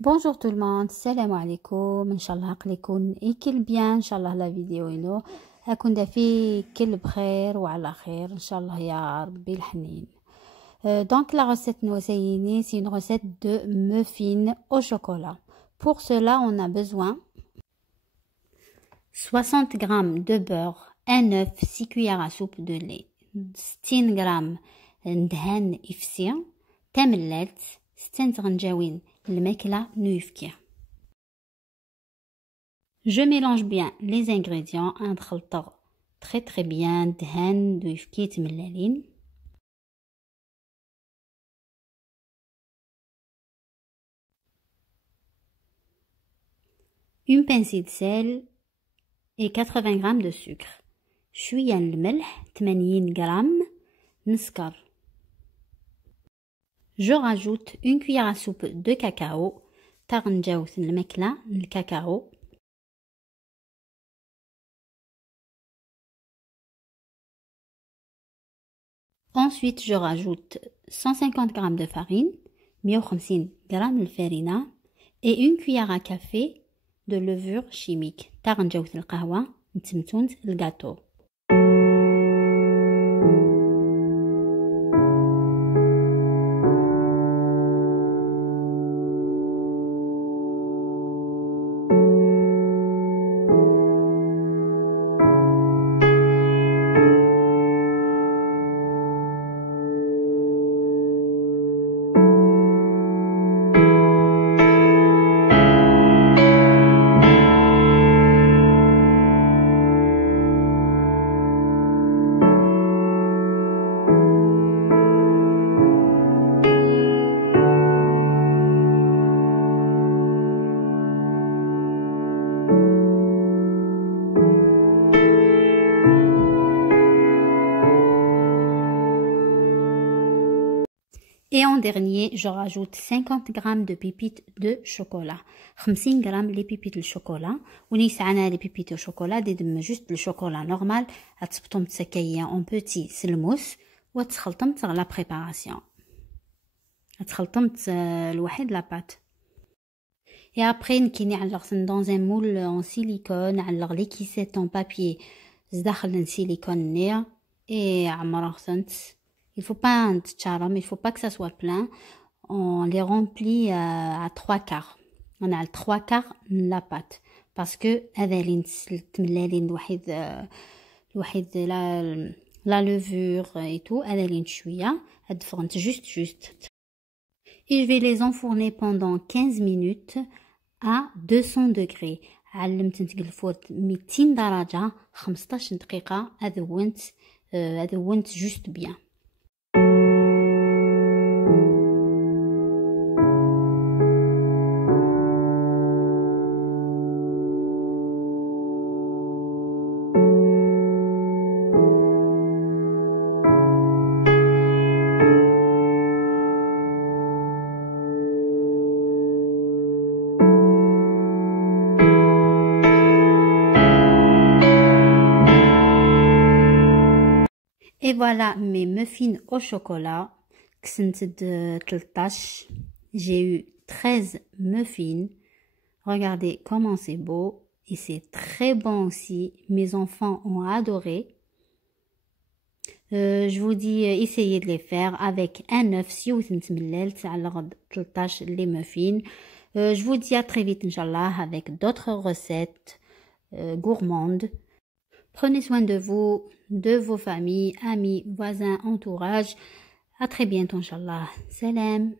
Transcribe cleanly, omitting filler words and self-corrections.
Bonjour tout le monde, salam alaikum, inshallah قليكم يكل bien, inshallah la vidéo إنه أكون دافي كل بخير وعلى خير, inshallah يا ربي الحنين. Donc la recette noiseyini, c'est une recette de muffins au chocolat. Pour cela, on a besoin 60 g de beurre, un œuf, 6 cuillères à soupe de lait, 60 g دهن إفسي, تملات, 6 غنجاوين الماكلة نويفكي. Je mélange bien les ingrédients, نخلطو très bien دهن نويفكي تملالين. Une pincée de sel et 80 g de sucre. شوية الملح 80 g نسكر. Je rajoute une cuillère à soupe de cacao. تغنجاوث الماكلة الكاكاو. Ensuite, je rajoute 150 g de farine, 150 g الفارينة et une cuillère à café de levure chimique. تغنجاوث القهوة نتمتونت الجاتو. Et en dernier, je rajoute 50 g de pépites de chocolat. 50 g les pépites de chocolat. ونيس عنا les pépites de chocolat ديدم juste le chocolat normal. هتسبطهم تسكية en petit سلموس وتخلطم la préparation. هتخلطم الواحد la pâte. Et après نكيني علق dans un moule en silicone علق les kissettes en papier داخل silicone نيا et عمره سنت. Il faut pas un tcharam, il faut pas que ça soit plein. On les remplit à 3/4. On a le 3/4 la pâte. Parce que la levure et tout, juste. Et je vais les enfourner pendant 15 minutes à 200 degrés. علمت نتقل الفرن 200 درجة 15 دقيقة. أذونت juste bien. Et voilà mes muffins au chocolat. J'ai eu 13 muffins. Regardez comment c'est beau. Et c'est très bon aussi. Mes enfants ont adoré. Je vous dis, essayez de les faire avec un œuf. Si vous les muffins. Je vous dis à très vite, Inch'Allah, avec d'autres recettes gourmandes. Prenez soin de vous, de vos familles, amis, voisins, entourage. À très bientôt, Inch'Allah. Salam.